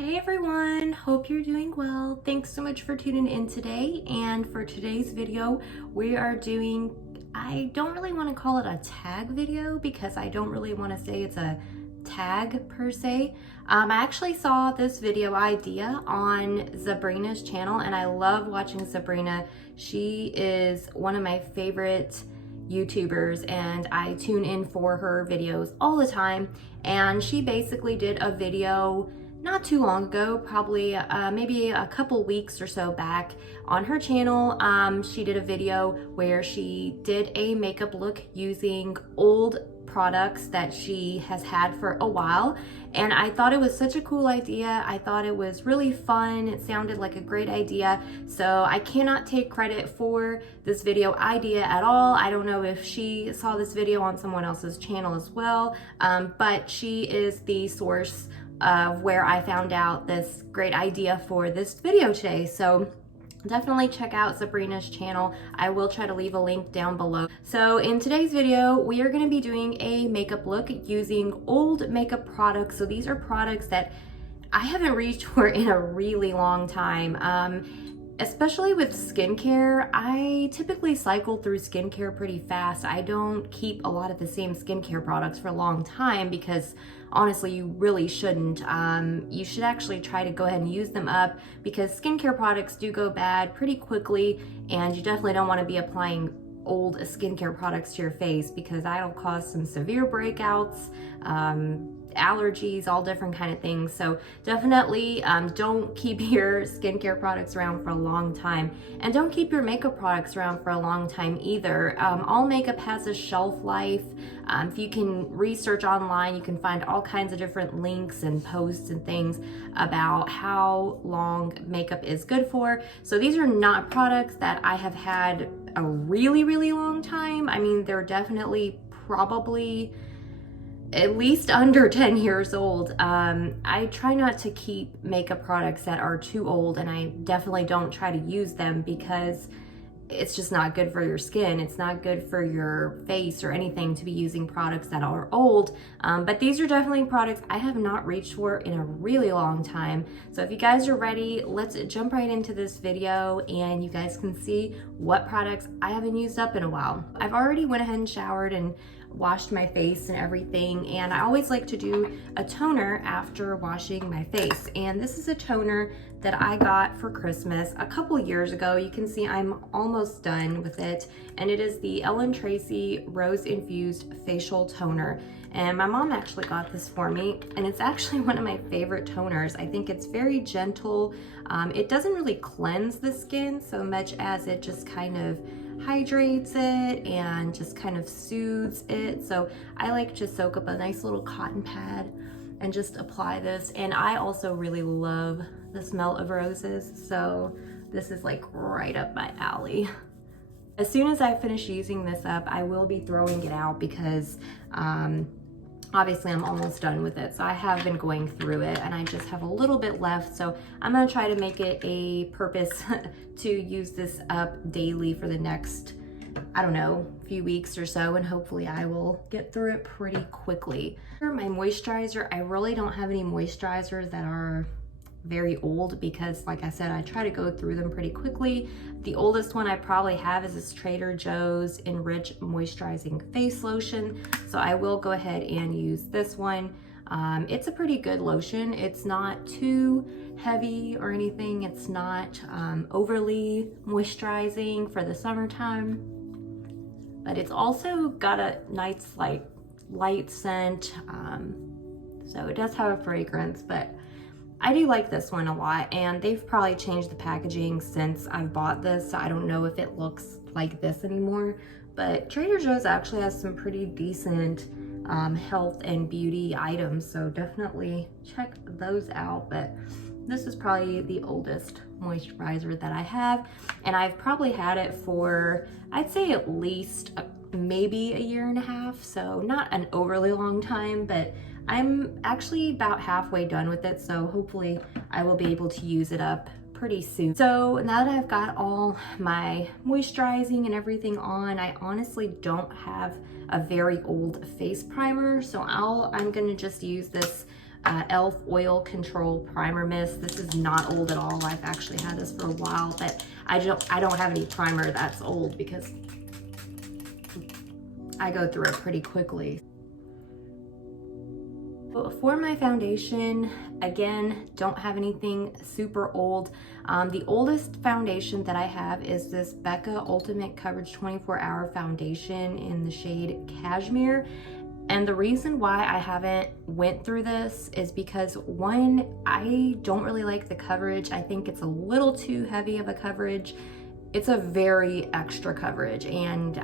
Hey everyone, hope you're doing well. Thanks so much for tuning in today. And for today's video, we are doing, I don't really want to call it a tag video because I don't really want to say it's a tag per se. I actually saw this video idea on Zabrena's channel and I love watching Zabrena. She is one of my favorite YouTubers and I tune in for her videos all the time. And she basically did a video not too long ago, probably maybe a couple weeks or so back on her channel. She did a video where she did a makeup look using old products that she has had for a while, and I thought it was such a cool idea. I thought it was really fun. It sounded like a great idea, so I cannot take credit for this video idea at all. I don't know if she saw this video on someone else's channel as well, but she is the source of where I found out this great idea for this video today. So definitely check out Zabrena's channel. I will try to leave a link down below. So in today's video, we are going to be doing a makeup look using old makeup products. So these are products that I haven't reached for in a really long time. Especially with skincare, I typically cycle through skincare pretty fast. I don't keep a lot of the same skincare products for a long time because honestly, you really shouldn't. You should actually try to go ahead and use them up because skincare products do go bad pretty quickly, and you definitely don't want to be applying old skincare products to your face because that'll cause some severe breakouts, allergies, all different kind of things. So definitely don't keep your skincare products around for a long time, and don't keep your makeup products around for a long time either. All makeup has a shelf life. If you can research online, you can find all kinds of different links and posts and things about how long makeup is good for. So these are not products that I have had a really long time. I mean, they're definitely probably at least under 10 years old. I try not to keep makeup products that are too old, and I definitely don't try to use them because it's just not good for your skin. It's not good for your face or anything to be using products that are old. But these are definitely products I have not reached for in a really long time. So if you guys are ready, let's jump right into this video and you guys can see what products I haven't used up in a while. I've already went ahead and showered and washed my face and everything, and I always like to do a toner after washing my face, and this is a toner that I got for Christmas a couple years ago. You can see I'm almost done with it, and it is the Ellen Tracy Rose Infused Facial Toner, and my mom actually got this for me, and it's actually one of my favorite toners. I think it's very gentle. It doesn't really cleanse the skin so much as it just kind of hydrates it and just kind of soothes it. So I like to soak up a nice little cotton pad and just apply this. And I also really love the smell of roses, so this is like right up my alley. As soon as I finish using this up, I will be throwing it out because obviously I'm almost done with it. So I have been going through it and I just have a little bit left. So I'm gonna try to make it a purpose to use this up daily for the next, I don't know, few weeks or so, and hopefully I will get through it pretty quickly. For my moisturizer, I really don't have any moisturizers that are very old because, like I said, I try to go through them pretty quickly. The oldest one I probably have is this Trader Joe's Enrich Moisturizing Face Lotion, so I will go ahead and use this one. It's a pretty good lotion. It's not too heavy or anything. It's not overly moisturizing for the summertime, but it's also got a nice light scent, so it does have a fragrance, but I do like this one a lot, and they've probably changed the packaging since I've bought this, so I don't know if it looks like this anymore, but Trader Joe's actually has some pretty decent health and beauty items, so definitely check those out. But this is probably the oldest moisturizer that I have, and I've probably had it for, I'd say at least maybe a year and a half, so not an overly long time, but I'm actually about halfway done with it, so hopefully I will be able to use it up pretty soon. So now that I've got all my moisturizing and everything on, I honestly don't have a very old face primer, so I'm gonna just use this e.l.f. Oil Control Primer Mist. This is not old at all. I've actually had this for a while, but I don't have any primer that's old because I go through it pretty quickly. For my foundation, again, don't have anything super old. The oldest foundation that I have is this Becca Ultimate Coverage 24-Hour Foundation in the shade Cashmere. And the reason why I haven't went through this is because, one, I don't really like the coverage. I think it's a little too heavy of a coverage. It's a very extra coverage, and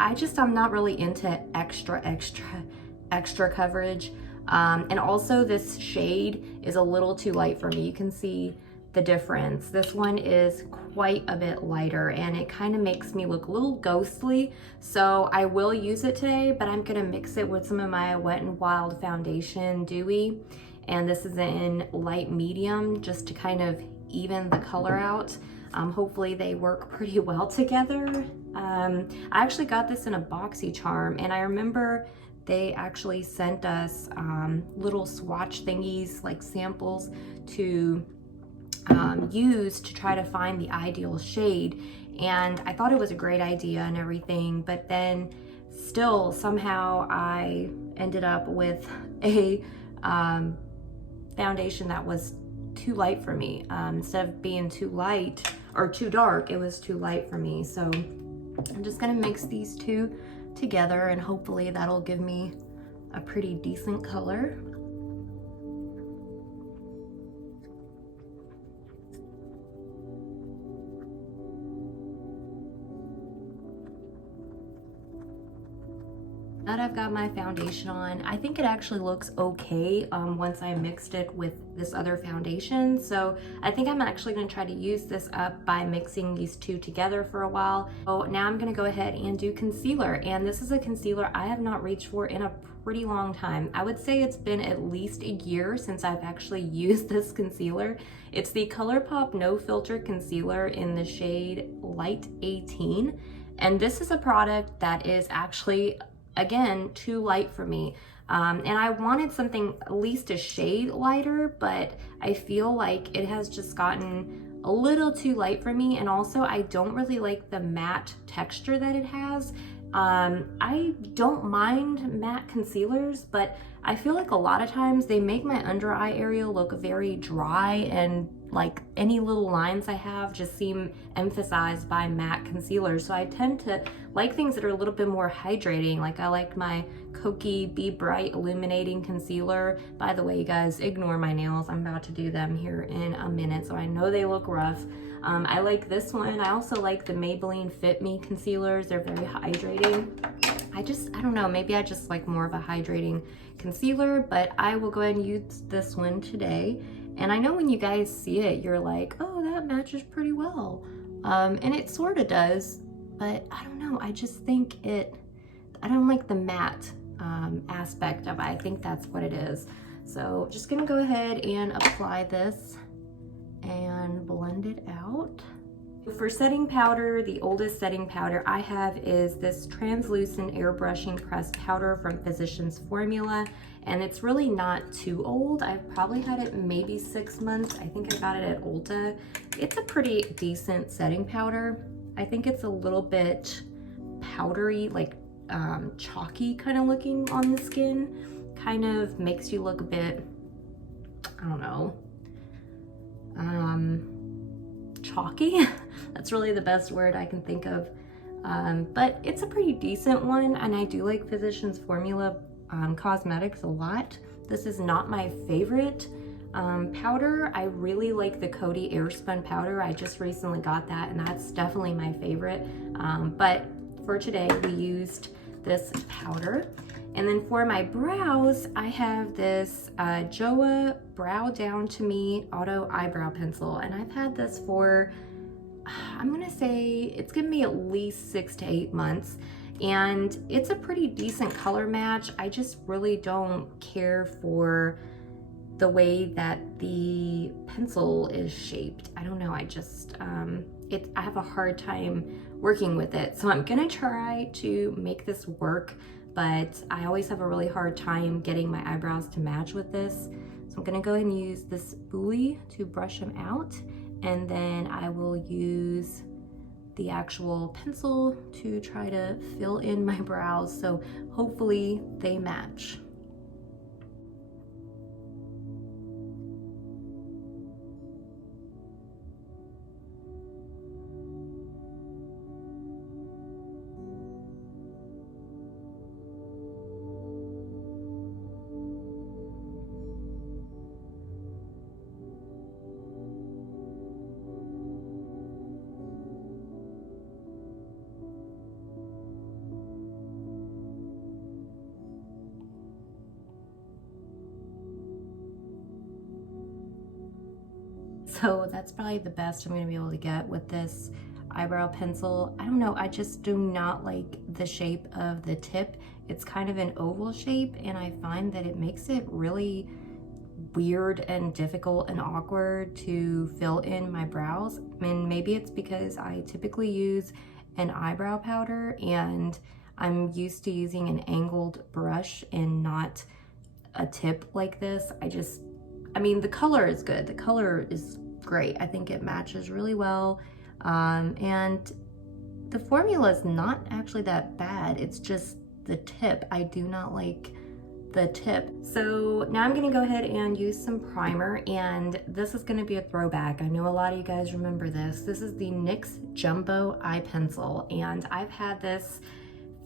I'm not really into extra coverage. And also this shade is a little too light for me. You can see the difference. This one is quite a bit lighter and it kind of makes me look a little ghostly. So I will use it today, but I'm gonna mix it with some of my Wet n Wild Foundation Dewy. And this is in light medium just to kind of even the color out. Hopefully they work pretty well together. I actually got this in a BoxyCharm, and I remember they actually sent us little swatch thingies, like samples to use to try to find the ideal shade. And I thought it was a great idea and everything, but then still somehow I ended up with a foundation that was too light for me. Instead of being too light or too dark, it was too light for me. So I'm just gonna mix these two together and hopefully that'll give me a pretty decent color. Now that I've got my foundation on, I think it actually looks okay once I mixed it with this other foundation. So I think I'm actually gonna try to use this up by mixing these two together for a while. So now I'm gonna go ahead and do concealer. And this is a concealer I have not reached for in a pretty long time. I would say it's been at least a year since I've actually used this concealer. It's the ColourPop No Filter Concealer in the shade Light 18. And this is a product that is actually, again, too light for me. And I wanted something at least a shade lighter, but I feel like it has just gotten a little too light for me. And also I don't really like the matte texture that it has. I don't mind matte concealers, but I feel like a lot of times they make my under eye area look very dry, and like any little lines I have just seem emphasized by matte concealers. So I tend to like things that are a little bit more hydrating. Like I like my Kokie Be Bright Illuminating Concealer. By the way, you guys, ignore my nails. I'm about to do them here in a minute, so I know they look rough. I like this one. I also like the Maybelline Fit Me concealers. They're very hydrating. I don't know, maybe I just like more of a hydrating concealer, but I will go ahead and use this one today. And I know when you guys see it, you're like, oh, that matches pretty well. And it sort of does, but I don't know. I just think I don't like the matte aspect of it. I think that's what it is. So just gonna go ahead and apply this and blend it out. For setting powder, the oldest setting powder I have is this translucent airbrushing pressed powder from Physicians Formula, and it's really not too old. I've probably had it maybe 6 months. I think I got it at Ulta. It's a pretty decent setting powder. I think it's a little bit powdery, like chalky kind of looking on the skin. Kind of makes you look a bit, I don't know, chalky. That's really the best word I can think of. But it's a pretty decent one, and I do like Physicians Formula cosmetics a lot. This is not my favorite powder. I really like the Coty Airspun powder. I just recently got that, and that's definitely my favorite. But for today, we used this powder. And then for my brows, I have this JOA Brow Down to Me Auto Eyebrow Pencil. And I've had this for, I'm gonna say, it's gonna be at least 6 to 8 months. And it's a pretty decent color match. I just really don't care for the way that the pencil is shaped. I don't know, I just, I have a hard time working with it. So I'm gonna try to make this work, but I always have a really hard time getting my eyebrows to match with this. So I'm gonna go ahead and use this buoy to brush them out, and then I will use the actual pencil to try to fill in my brows, so hopefully they match. So that's probably the best I'm gonna be able to get with this eyebrow pencil. I don't know, I just do not like the shape of the tip. It's kind of an oval shape, and I find that it makes it really weird and difficult and awkward to fill in my brows. I mean, maybe it's because I typically use an eyebrow powder and I'm used to using an angled brush and not a tip like this. I mean, the color is good. The color is great. I think it matches really well. And the formula is not actually that bad. It's just the tip. I do not like the tip. So now I'm gonna go ahead and use some primer, and this is gonna be a throwback. I know a lot of you guys remember this. This is the NYX Jumbo Eye Pencil, and I've had this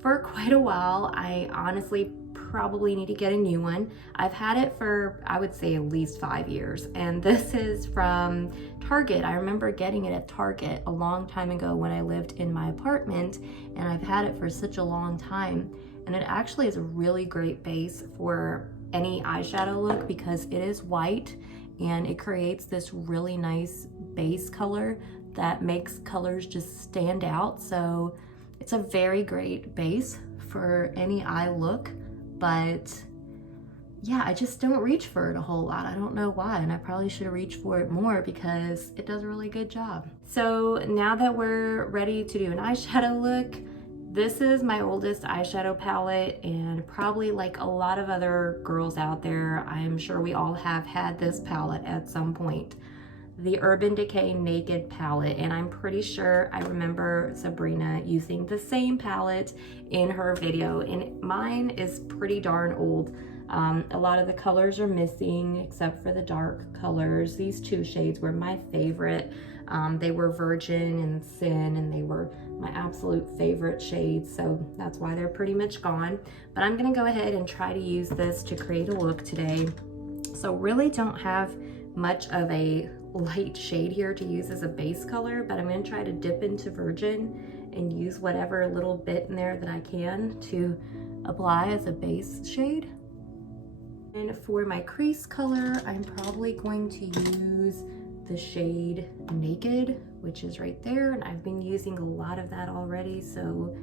for quite a while. I honestly probably need to get a new one. I've had it for, I would say, at least 5 years, and this is from Target. I remember getting it at Target a long time ago when I lived in my apartment, and I've had it for such a long time. And it actually is a really great base for any eyeshadow look because it is white and it creates this really nice base color that makes colors just stand out. So it's a very great base for any eye look, but yeah, I just don't reach for it a whole lot. I don't know why, and I probably should have reached for it more because it does a really good job. So now that we're ready to do an eyeshadow look, this is my oldest eyeshadow palette, and probably like a lot of other girls out there, I'm sure we all have had this palette at some point. The Urban Decay Naked palette, and I'm pretty sure I remember Zabrena using the same palette in her video, and mine is pretty darn old. A lot of the colors are missing except for the dark colors. These two shades were my favorite. They were Virgin and Sin, and they were my absolute favorite shades, so that's why they're pretty much gone. But I'm gonna go ahead and try to use this to create a look today. So really don't have much of a light shade here to use as a base color, but I'm gonna try to dip into Virgin and use whatever little bit in there that I can to apply as a base shade. And for my crease color, I'm probably going to use the shade Naked, which is right there, and I've been using a lot of that already, so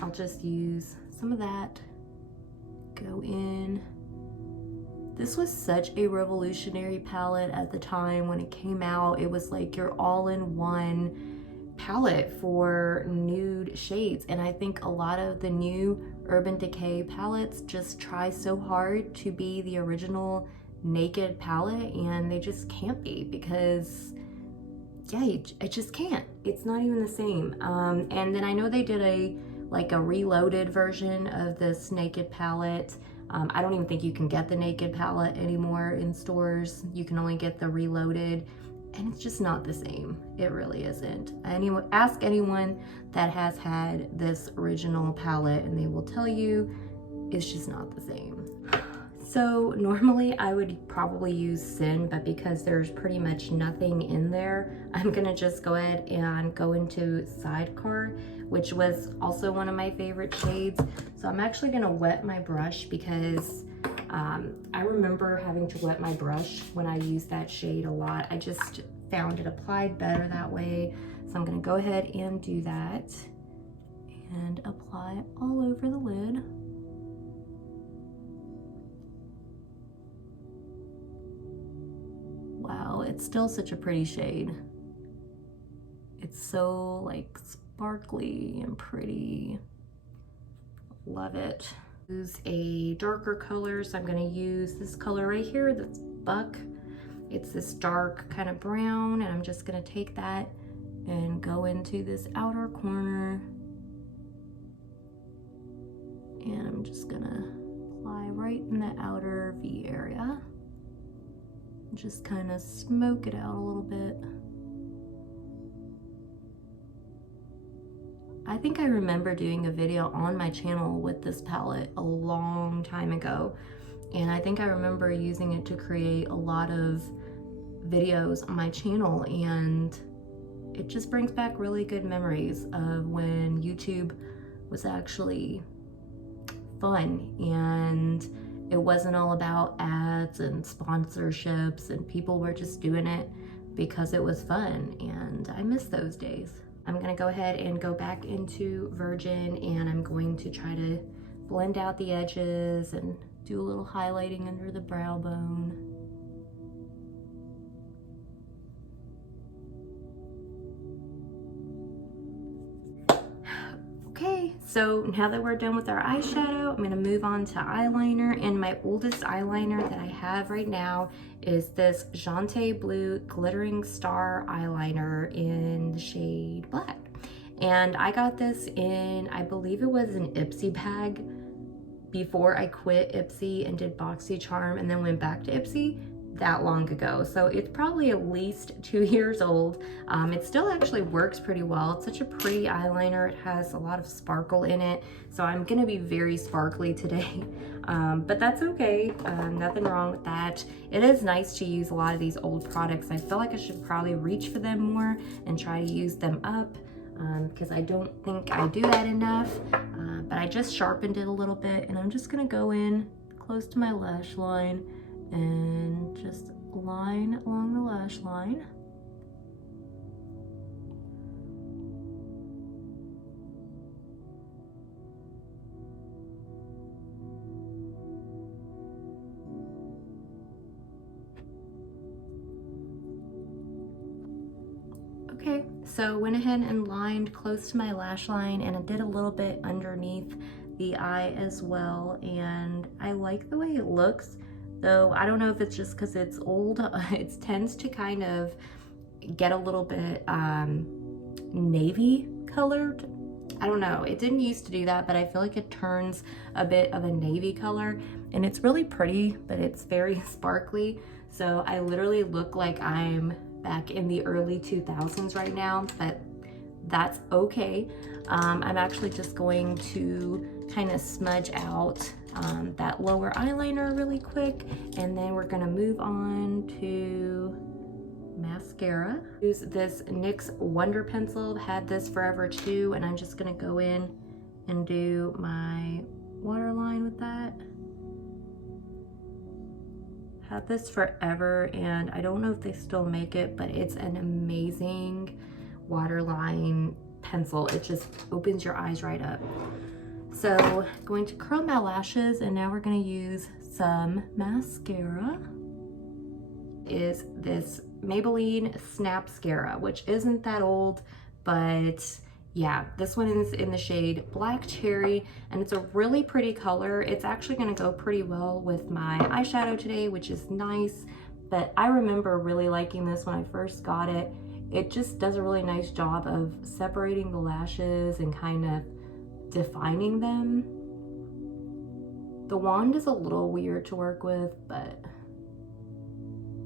I'll just use some of that, go in. This was such a revolutionary palette at the time when it came out. It was like your all-in-one palette for nude shades, and I think a lot of the new Urban Decay palettes just try so hard to be the original Naked palette, and they just can't be because yeah, it just can't. It's not even the same. And then I know they did a reloaded version of this Naked palette. I don't even think you can get the Naked palette anymore in stores. You can only get the reloaded, and it's just not the same. It really isn't. Ask anyone that has had this original palette and they will tell you it's just not the same. So normally I would probably use Sin, but because there's pretty much nothing in there, I'm gonna just go ahead and go into Sidecar, which was also one of my favorite shades. So I'm actually gonna wet my brush because I remember having to wet my brush when I used that shade a lot. I just found it applied better that way. So I'm gonna go ahead and do that and apply it all over the lid. Wow, it's still such a pretty shade. It's so like sparkly and pretty. Love it. Use a darker color, so I'm going to use this color right here, that's Buck. It's this dark kind of brown, and I'm just going to take that and go into this outer corner, and I'm just going to apply right in the outer V area. Just kind of smoke it out a little bit. I think I remember doing a video on my channel with this palette a long time ago, and I think I remember using it to create a lot of videos on my channel, and it just brings back really good memories of when YouTube was actually fun and it wasn't all about ads and sponsorships, and people were just doing it because it was fun, and I miss those days. I'm gonna go ahead and go back into Virgin, and I'm going to try to blend out the edges and do a little highlighting under the brow bone. Okay, so now that we're done with our eyeshadow, I'm gonna move on to eyeliner, and my oldest eyeliner that I have right now is this Jante Blue Glittering Star eyeliner in the shade Black. And I got this in, I believe it was an Ipsy bag before I quit Ipsy and did BoxyCharm and then went back to Ipsy that long ago. So it's probably at least 2 years old. It still actually works pretty well. It's such a pretty eyeliner. It has a lot of sparkle in it. So I'm gonna be very sparkly today, but that's okay. Nothing wrong with that. It is nice to use a lot of these old products. I feel like I should probably reach for them more and try to use them up, because I don't think I do that enough. But I just sharpened it a little bit, and I'm just gonna go in close to my lash line and just line along the lash line. Okay, so went ahead and lined close to my lash line, and I did a little bit underneath the eye as well, and I like the way it looks. Though I don't know if it's just because it's old, it tends to kind of get a little bit navy colored. I don't know, it didn't used to do that, but I feel like it turns a bit of a navy color, and it's really pretty, but it's very sparkly. So I literally look like I'm back in the early 2000s right now, but that's okay. I'm actually just going to kind of smudge out that lower eyeliner really quick, and then we're gonna move on to mascara. Use this NYX Wonder Pencil. I've had this forever too, and I'm just gonna go in and do my waterline with that. Had this forever, and I don't know if they still make it, but it's an amazing waterline pencil. It just opens your eyes right up. So going to curl my lashes, and now we're going to use some mascara. Is this Maybelline Snapscara, which isn't that old, but yeah, this one is in the shade Black Cherry, and it's a really pretty color. It's actually going to go pretty well with my eyeshadow today, which is nice. But I remember really liking this when I first got it. It just does a really nice job of separating the lashes and kind of defining them. The wand is a little weird to work with, but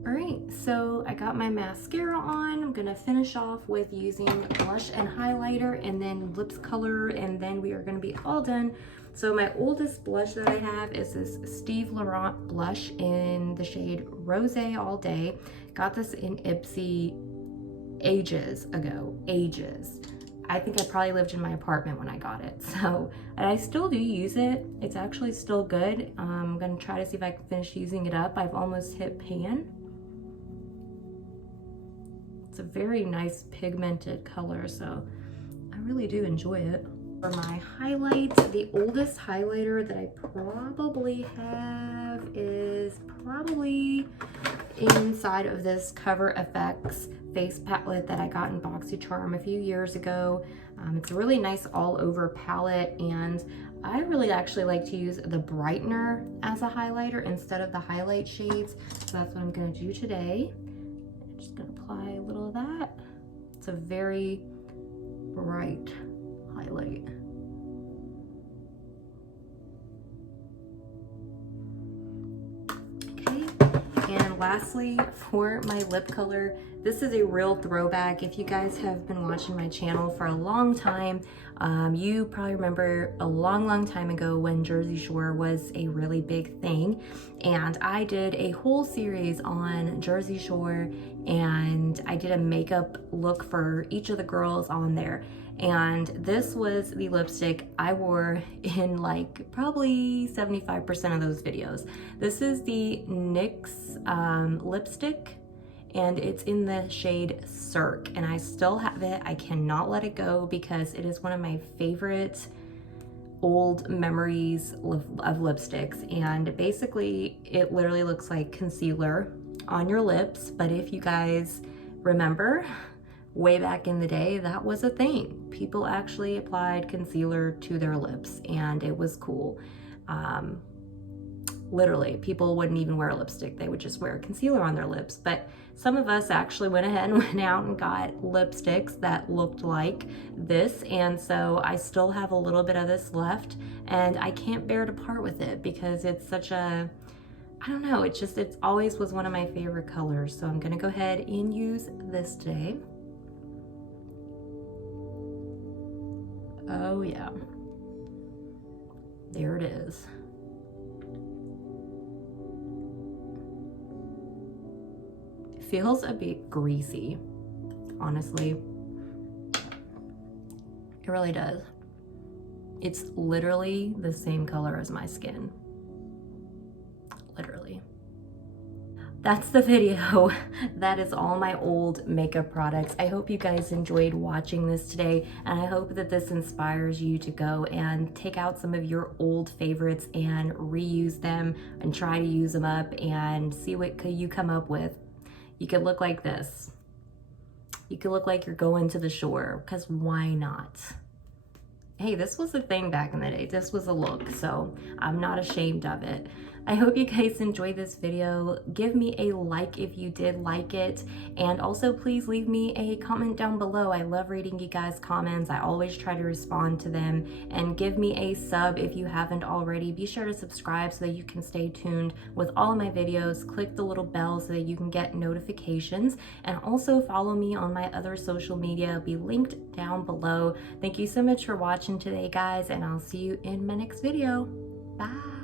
all right, so I got my mascara on. I'm gonna finish off with using blush and highlighter and then lips color, and then we are gonna be all done. So my oldest blush that I have is this Steve Laurent blush in the shade Rosé All Day. Got this in Ipsy ages ago, ages. I think I probably lived in my apartment when I got it. So, and I still do use it. It's actually still good. I'm gonna try to see if I can finish using it up. I've almost hit pan. It's a very nice pigmented color, so I really do enjoy it. For my highlights, the oldest highlighter that I probably have is probably inside of this Cover FX face palette that I got in BoxyCharm a few years ago. It's a really nice all over palette, and I really actually like to use the brightener as a highlighter instead of the highlight shades. So that's what I'm gonna do today. I'm just gonna apply a little of that. It's a very bright highlight. And lastly, for my lip color, this is a real throwback. If you guys have been watching my channel for a long time, you probably remember a long time ago when Jersey Shore was a really big thing. And I did a whole series on Jersey Shore, and I did a makeup look for each of the girls on there. And this was the lipstick I wore in like probably 75% of those videos. This is the NYX lipstick, and it's in the shade Cirque, and I still have it. I cannot let it go because it is one of my favorite old memories of lipsticks. And basically it literally looks like concealer on your lips, but if you guys remember, way back in the day, that was a thing. People actually applied concealer to their lips, and it was cool. Literally, people wouldn't even wear lipstick. They would just wear concealer on their lips. But some of us actually went ahead and went out and got lipsticks that looked like this. And so I still have a little bit of this left, and I can't bear to part with it because it's such a, I don't know, it's always was one of my favorite colors. So I'm gonna go ahead and use this today. Oh yeah, there it is. It feels a bit greasy, honestly. It really does. It's literally the same color as my skin. Literally. That's the video. That is all my old makeup products. I hope you guys enjoyed watching this today, and I hope that this inspires you to go and take out some of your old favorites and reuse them and try to use them up and see what you come up with. You could look like this. You could look like you're going to the shore, because why not? Hey, this was a thing back in the day. This was a look, so I'm not ashamed of it. I hope you guys enjoyed this video. Give me a like if you did like it, and also please leave me a comment down below. I love reading you guys' comments. I always try to respond to them, and give me a sub if you haven't already. Be sure to subscribe so that you can stay tuned with all of my videos. Click the little bell so that you can get notifications, and also follow me on my other social media. It'll be linked down below. Thank you so much for watching today, guys, and I'll see you in my next video. Bye.